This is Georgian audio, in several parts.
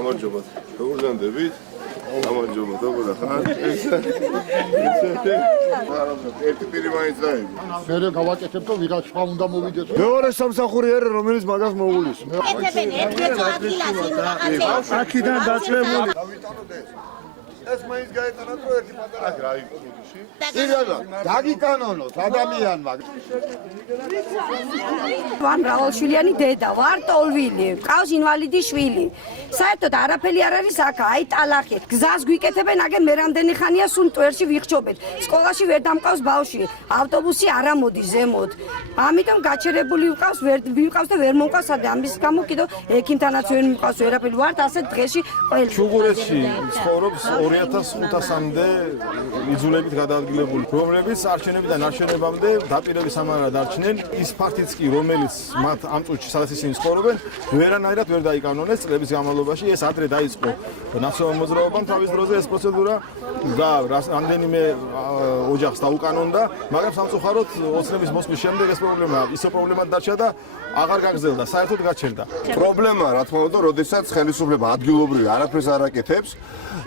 გამარჯობა. როგორ განდებით? გამარჯობა, როგორ ხარ? ერთი პირი მაინც დაიბი. მერე გავაკეთებ და ვიღაც სხვა უნდა მოვიდეს. მეორე სამსახური არა რომელიც მაგას მოულის. აქიდან დაწლებული. ეს მაინც გაეტანა რო ერთი პატარა აქ რა იყო ბუდიში? ირანა, დაგიკანონოთ ადამიანმა. ვარ მრავალშვილიანი დედა, ვარ ტოლვილი, მყავს ინვალიდი შვილი. საერთოდ არაფერი არ არის აქ, აი ტალახი. გზას გვიკეთებენ, აგერ მე რამდენი ხანია სულ ტვერში ვიხჩობეთ. სკოლაში ვერ დამყავს ბავშვი, ავტობუსი არ ამოდის ზემოთ. ამიტომ გაჩერებული ვიყავს და ვერ მომყავს სადა. ამის გამო კიდევ ექიმთანაც ვერ მიყავს ვერაფერი. ვართ ასეთ დღეში ყველი. ჩუღურეთში ცხოვრობს 2500-მდე იძულებით გადაადგილებული, რომლებიც არჩევნებიდან არჩევნებამდე დაპირების ამარად არჩნენ. ის ფაქტიც კი, რომელიც მათ ამ წუთში სადაც ისინი ცხოვრობენ, ვერანაირად ვერ დაიკანონეს წლების განმავლობაში. ეს ადრე დაიწყო ნაციონალურ მოძრაობამ თავის დროზე ეს პროცედურა და რამდენიმე ოჯახს დაუკანონდა, მაგრამ სამწუხაროდ ოცნების მოსვლის შემდეგ ეს პრობლემა ისე პრობლემად დარჩა და აღარ გაგრძელდა, საერთოდ გაჩერდა. პრობლემა რა თქმა უნდა, როდესაც ხელისუფლება ადგილობრივ არაფერს არ აკეთებს,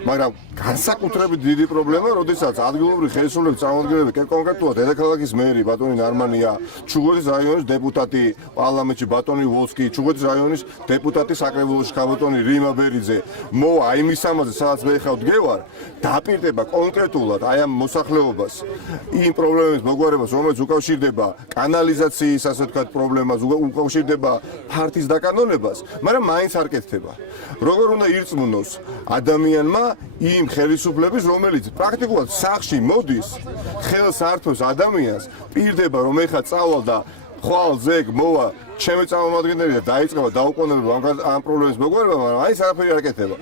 მაგრამ განსაკუთრებით დიდი პრობლემა, როდესაც ადგილობრივი ხელისუფლების წარმომადგენლები, კონკრეტულად დედაქალაქის მერი ბატონი ნარმანია, ჩუღურეთის რაიონის დეპუტატი პარლამენტში ბატონი ვოლსკი, ჩუღურეთის რაიონის დეპუტატი საკრებულოში ბატონი რიმა ბერიძე, მოვა იმის ამაზე, სადაც მე ხავ დგევარ, დაპირდება კონკრეტულად აი ამ მოსახლეობას იმ პრობლემების მოგვარებას, რომელიც უკავშირდება კანალიზაციის, ასე ვთქვათ, პრობლემას, უკავშირდება ფართის დაკანონებას, მაგრამ მაინც არ კეთდება. როგორ უნდა ირწმუნოს ადამიანმა იმ ხელისუფლების, რომელიც პრაქტიკულად სახლში მოდის, ხელს ართოს ადამიანს, პირდება რომ ეხა წავალ და ხვალ ზეგ მოვა ჩემი წარმომადგენელი და დაიწყება დაუყოვნებლობა ამ პრობლემის მოგვარება, მაგრამ აიც არაფერი არ აკეთება.